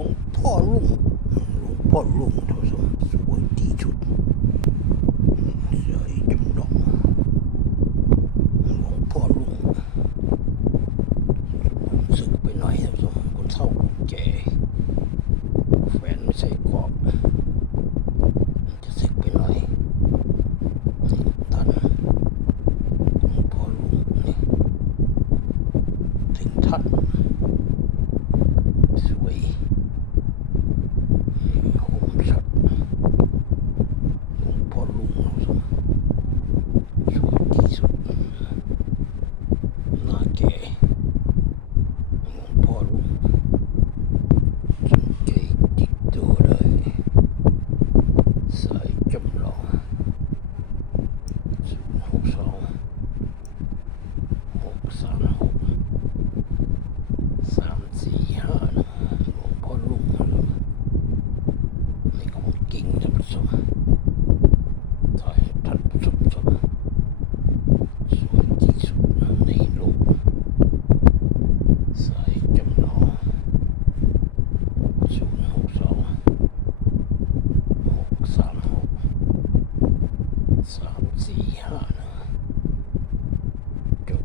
วงพ่อลุงหลวงพ่อลุงท่านมสวยที่สุดสวยจุดดอกหลวงพ่อลุงสึกไปหน่อยท่านมคนเข่าคนแก่แฟนไม่ใส่กรอบจะสึกไปหน่อยท่านหลวงพ่อลุงนี่ถึงท่าน ลูกสวยที่สุดน่าเก๋พอลูกสนใจติตัวเลยสายจำลองศูนยหกสองหกสามหกสามสี่ห้าพอลุงนี่คงกิ่งจำสม 三、四、五、六、